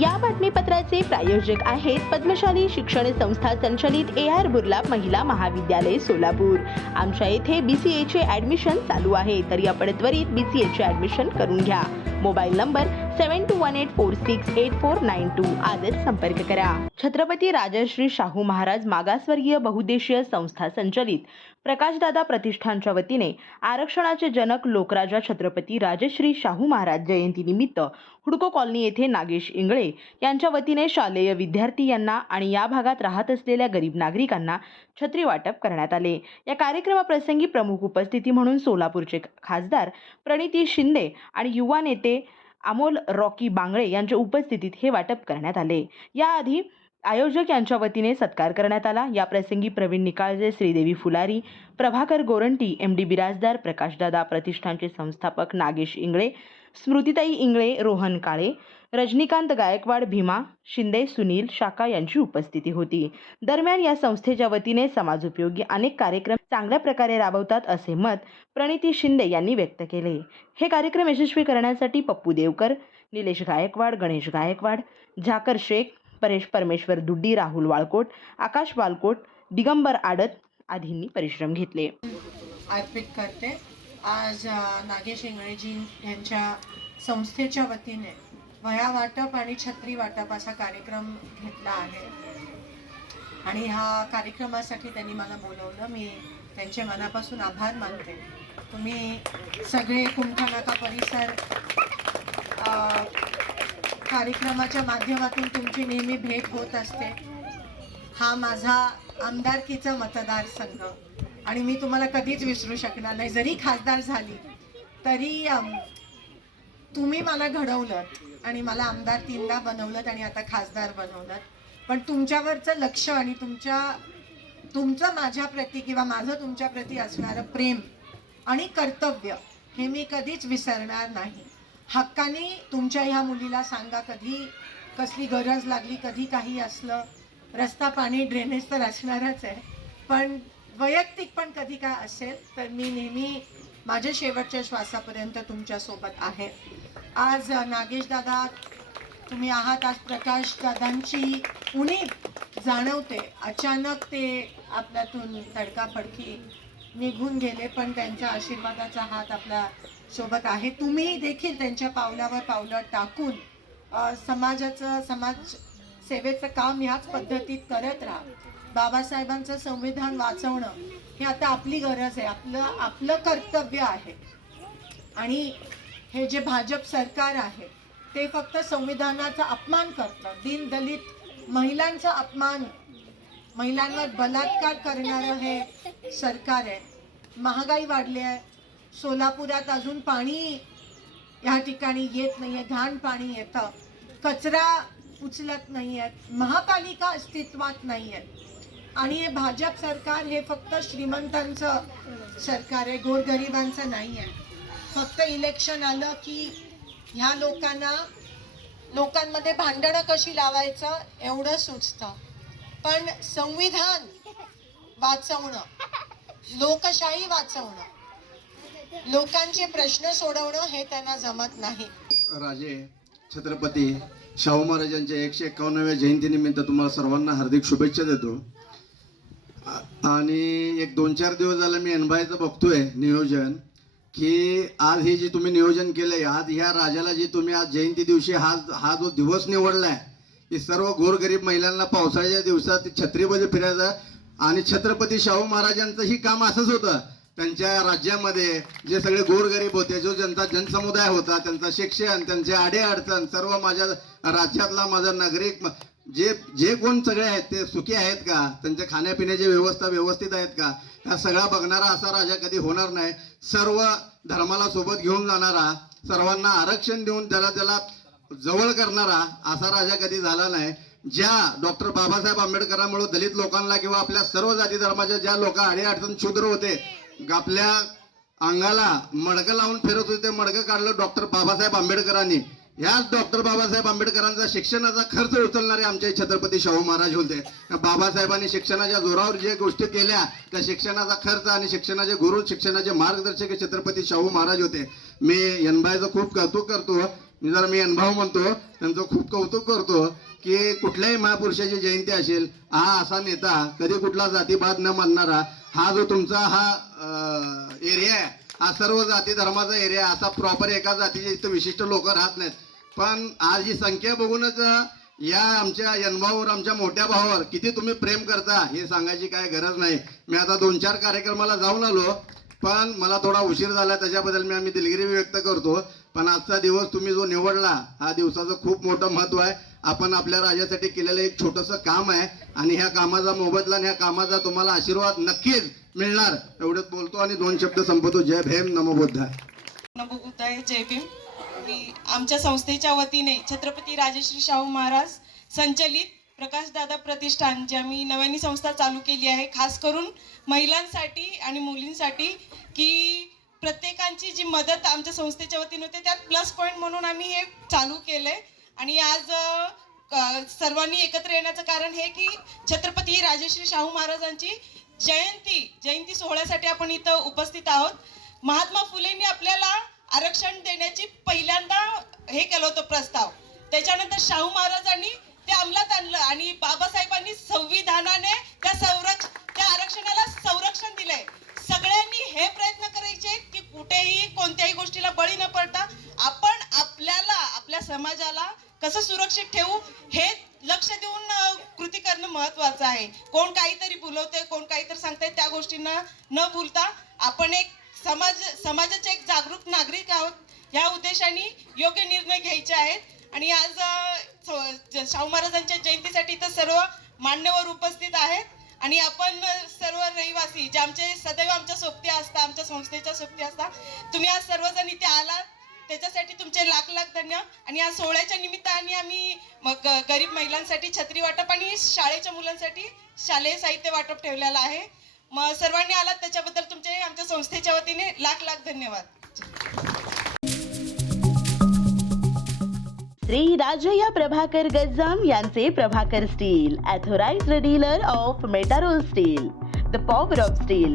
या बातमीपत्राचे प्रायोजक आहेत पद्मशाली शिक्षण संस्था संचलित ए आर बुर्ला महिला महाविद्यालय सोलापूर. आमच्या येथे बी सी एचे ॲडमिशन चालू आहे. तरी आपण त्वरित बी सी एचे ॲडमिशन करून घ्या. Mobile number seven two one eight four six eight four nine two आजच संपर्क करा छत्रपती राजश्री शाहू महाराज मागासवर्गीय बहुदेशीय संस्था संचलित प्रकाशदादा प्रतिष्ठानच्या वतीने आरक्षणाचे जनक लोकराजा छत्रपती राजश्री शाहू महाराज जयंतीनिमित्त हुडको कॉलनी येथे नागेश इंगळे यांच्या वतीने शालेय विद्यार्थी यांना आणि या भागात राहत असलेल्या गरीब नागरिकांना छत्री वाटप करण्यात आले या कार्यक्रमाप्रसंगी प्रमुख उपस्थिती म्हणून सोलापूरचे खासदार प्रणिती शिंदे आणि युवा नेते अमोल रॉकी बांगळे यांच्या उपस्थितीत हे वाटप करण्यात आले. याआधी आयोजक यांच्या वतीने सत्कार करण्यात आला. या प्रसंगी प्रवीण निकाळजे श्रीदेवी फुलारी प्रभाकर गोरंटी एम डी बिराजदार प्रकाशदादा प्रतिष्ठानचे संस्थापक नागेश इंगळे स्मृतिताई इंगळे रोहन काळे रजनीकांत गायकवाड भीमा शिंदे सुनील शाका यांची उपस्थिती होती. दरम्यान या संस्थेच्या वतीने समाजोपयोगी अनेक कार्यक्रम चांगल्या प्रकारे राबवतात असे मत प्रणिती शिंदे यांनी व्यक्त केले. हे कार्यक्रम यशस्वी करण्यासाठी पप्पू देवकर निलेश गायकवाड गणेश गायकवाड झाकर शेख परेश परमेश्वर दुड्डी राहुल वाळकोट आकाश वालकोट दिगंबर आडत आदींनी परिश्रम घेतले. अर्पित करते. आज नागेश इंगळेजी यांच्या संस्थेच्या वतीने वया वाटप आणि छत्री वाटप असा कार्यक्रम घेतला आहे. आणि ह्या कार्यक्रमासाठी त्यांनी मला बोलवलं. मी त्यांचे मनापासून आभार मानते. तुम्ही सगळे कुंठनाका परिसर कार्यक्रमाच्या माध्यमातून तुमची नेहमी भेट होत असते. हा माझा आमदारकीचा मतदारसंघ आणि मी तुम्हाला कधीच विसरू शकणार नाही. जरी खासदार झाली तरी तुम्ही मला घडवलं आणि मला आमदार तीनदा बनवलं आणि आता खासदार बनवलं पण तुमच्यावरचं लक्ष आणि तुमच्या तुमचं माझ्या प्रती किंवा माझं तुमच्याप्रती असणारं प्रेम आणि कर्तव्य हे मी कधीच विसरणार नाही. हक्काने तुमच्या ह्या मुलीला सांगा कधी कसली गरज लागली कधी काही असलं. रस्ता पाणी ड्रेनेज तर असणारच आहे. पण वैयक्तिक पण कधी काय असेल तर मी नेहमी माझ्या शेवटच्या श्वासापर्यंत तुमच्यासोबत आहे. आज नागेश दादा तुम्ही आहात आज प्रकाश दादांची उणीप जाणवते. अचानक ते आपल्यातून तडकाफडकी निघून गेले पण त्यांच्या आशीर्वादाचा हात आपल्यासोबत आहे. तुम्ही देखील त्यांच्या पावलावर पावलं टाकून समाजाचं समाज सेवेचं काम ह्याच पद्धतीत करत राहा. बाबासाहेबांचं संविधान वाचवणं हे आता आपली गरज आहे. आपलं आपलं कर्तव्य आहे. आणि हे जे भाजप सरकार आहे ते फक्त संविधानाचा अपमान करतं. दीन दलित महिलांचा अपमान महिलांवर बलात्कार करणारं हे सरकार आहे. महागाई वाढली आहे. सोलापुरात अजून पाणी या ठिकाणी येत नाही आहे घाण पाणी येतं. कचरा उचलत नाही आहेत महापालिका अस्तित्वात नाही आहेत आणि हे भाजप सरकार हे फक्त श्रीमंतांचं सरकार आहे गोरगरिबांचं नाही आहे फक्त इलेक्शन आलं की ह्या लोकांना लोकांमध्ये भांडणं कशी लावायचं एवढं सुचतं. पण संविधान वाचवणं लोकशाही वाचवणं लोकांचे प्रश्न सोडवणं हे त्यांना जमत नाही. राजे छत्रपती शाहू महाराजांच्या एकशे एकावन्नाव्या जयंतीनिमित्त तुम्हाला सर्वांना हार्दिक शुभेच्छा देतो. आणि एक दोन चार दिवस झालं मी एनबायचं बघतोय नियोजन की आज हे जे तुम्ही नियोजन केलंय आज ह्या राजाला जे तुम्ही आज जयंती दिवशी हा हा जो दिवस निवडलाय की सर्व गोरगरीब महिलांना पावसाळ्याच्या दिवसात छत्रीमध्ये फिरायचं आणि छत्रपती शाहू महाराजांचं ही काम असंच होतं. त्यांच्या राज्यामध्ये जे सगळे गोरगरीब होते जो जनता जनसमुदाय होता त्यांचा शिक्षण त्यांचे आडेअडचण सर्व माझ्या राज्यातला माझा नागरिक जे जे कोण सगळे आहेत ते सुखी आहेत का? त्यांच्या खाण्यापिण्याची व्यवस्था व्यवस्थित आहेत का? हा सगळा बघणारा असा राजा कधी होणार नाही. सर्व धर्माला सोबत घेऊन जाणारा सर्वांना आरक्षण देऊन त्याला त्याला जवळ करणारा असा राजा कधी झाला नाही. ज्या डॉक्टर बाबासाहेब आंबेडकरांमुळे दलित लोकांना किंवा आपल्या सर्व जाती धर्माच्या ज्या लोक आडे अडचण शूद्र होते आपल्या अंगाला मडकं लावून फिरत होते ते मडकं काढलं डॉक्टर बाबासाहेब आंबेडकरांनी. ह्याच डॉक्टर बाबासाहेब आंबेडकरांचा शिक्षणाचा खर्च उचलणारे आमचे छत्रपती शाहू महाराज होते. बाबासाहेबांनी शिक्षणाच्या जोरावर जे गोष्टी केल्या त्या शिक्षणाचा खर्च आणि शिक्षणाचे गुरु शिक्षणाचे मार्गदर्शक छत्रपती शाहू महाराज होते. मी यनबाईचं खूप कौतुक करतो. मी जरा मी अनुभव म्हणतो त्यांचं खूप कौतुक करतो की कुठल्याही महापुरुषाची जयंती असेल हा असा नेता कधी कुठला जातीवाद न मानणारा हा जो तुमचा हा एरिया आहे हा सर्व जाती धर्माचा एरिया असा प्रॉपर एका जातीचे इथं विशिष्ट लोक राहत नाहीत. पण आज ही संख्या बघूनच या आमच्या यनभावावर आमच्या मोठ्या भावावर किती तुम्ही प्रेम करता हे सांगायची काय गरज नाही. मी आता दोन चार कार्यक्रमाला जाऊन आलो पण मला थोडा उशीर झाला त्याच्याबद्दल मी आम्ही दिलगिरी व्यक्त करतो. पण आजचा दिवस तुम्ही जो निवडला हा दिवसाचं खूप मोठं महत्त्व आहे. आपण आपल्या राज्यासाठी केलेलं एक छोटंसं काम आहे. आणि ह्या कामाचा मोबदला आणि ह्या कामाचा तुम्हाला आशीर्वाद नक्कीच मिळणार. एवढंच बोलतो आणि दोन शब्द संपवतो. जय भीम नमो बुद्ध आहे जय भीम. मी आमच्या संस्थेच्या वतीने छत्रपती राजश्री शाहू महाराज संचलित प्रकाशदादा प्रतिष्ठान जी आम्ही नव्याने संस्था चालू केली आहे खास करून महिलांसाठी आणि मुलींसाठी की प्रत्येकांची जी मदत आमच्या संस्थेच्या वतीने होते त्यात प्लस पॉईंट म्हणून आम्ही हे चालू केलंय. आणि आज क- सर्वांनी एकत्र येण्याचं कारण हे की छत्रपती राजश्री शाहू महाराजांची जयंती जयंती सोहळ्यासाठी आपण इथं उपस्थित आहोत. महात्मा फुलेंनी आपल्याला आरक्षण देण्याची पहिल्यांदा हे केलं होतं प्रस्ताव. त्याच्यानंतर शाहू महाराजांनी ते अंमलात आणलं आणि बाबासाहेबांनी संविधानाने त्या संरक्ष त्या आरक्षणाला संरक्षण दिलंय सगळ्यांनी हे प्रयत्न करायचे की कुठेही कोणत्याही गोष्टीला बळी न पडता आपण आपल्याला आपल्या समाजाला कसं सुरक्षित ठेवू हे लक्ष देऊन अ, कृती करणं महत्वाचं आहे. कोण काहीतरी बोलवतंय कोण काहीतरी सांगतंय त्या गोष्टींना न भूलता आपण एक समाज समाजाचे एक जागरूक नागरिक आहोत या उद्देशाने योग्य निर्णय घ्यायचे आहेत. आणि आज शाहू महाराजांच्या जयंतीसाठी तर सर्व मान्यवर उपस्थित आहेत. आणि आपण सर्व रहिवासी जे आमचे सदैव आमच्या सोबती असतात आमच्या संस्थेच्या सोबती असतात तुम्ही आज सर्वजण इथे आलात. त्याच्यासाठी तुमचे लाख लाख धन्य. आणि या सोहळ्याच्या निमित्ताने आम्ही मग गरीब महिलांसाठी छत्री वाटप आणि शाळेच्या मुलांसाठी शालेय साहित्य वाटप ठेवलेलं आहे. मग सर्वांनी आलात त्याच्याबद्दल तुमचे आमच्या संस्थेच्या वतीने लाख लाख धन्यवाद. श्री राजया प्रभाकर गज्जाम यांचे Prabhakar steel authorized dealer of Metarol steel the power of steel